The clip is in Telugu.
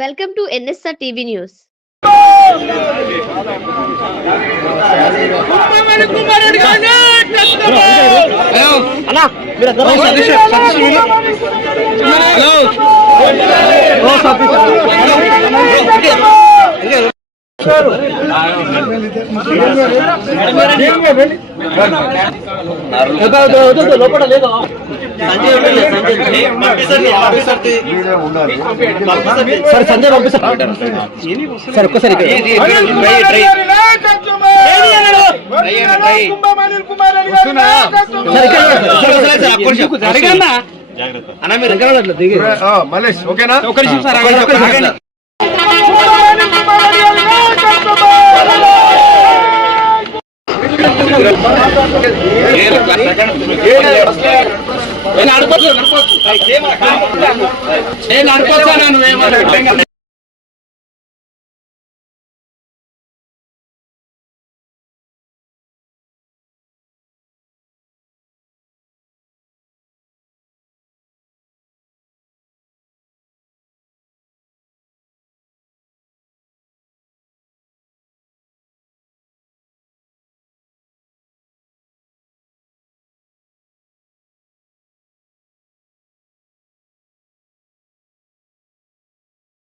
Welcome to NSR TV News. లోపల లేదా సార్ సంజయ్ పంపిస్తారు సార్ ఒక్కసారి ఇక్కడ. ఓకేనా ఒక నిమిషం సార్, నేను ఒక్క నిమిషం నేను నడుపుతాను నువ్వేమన్నా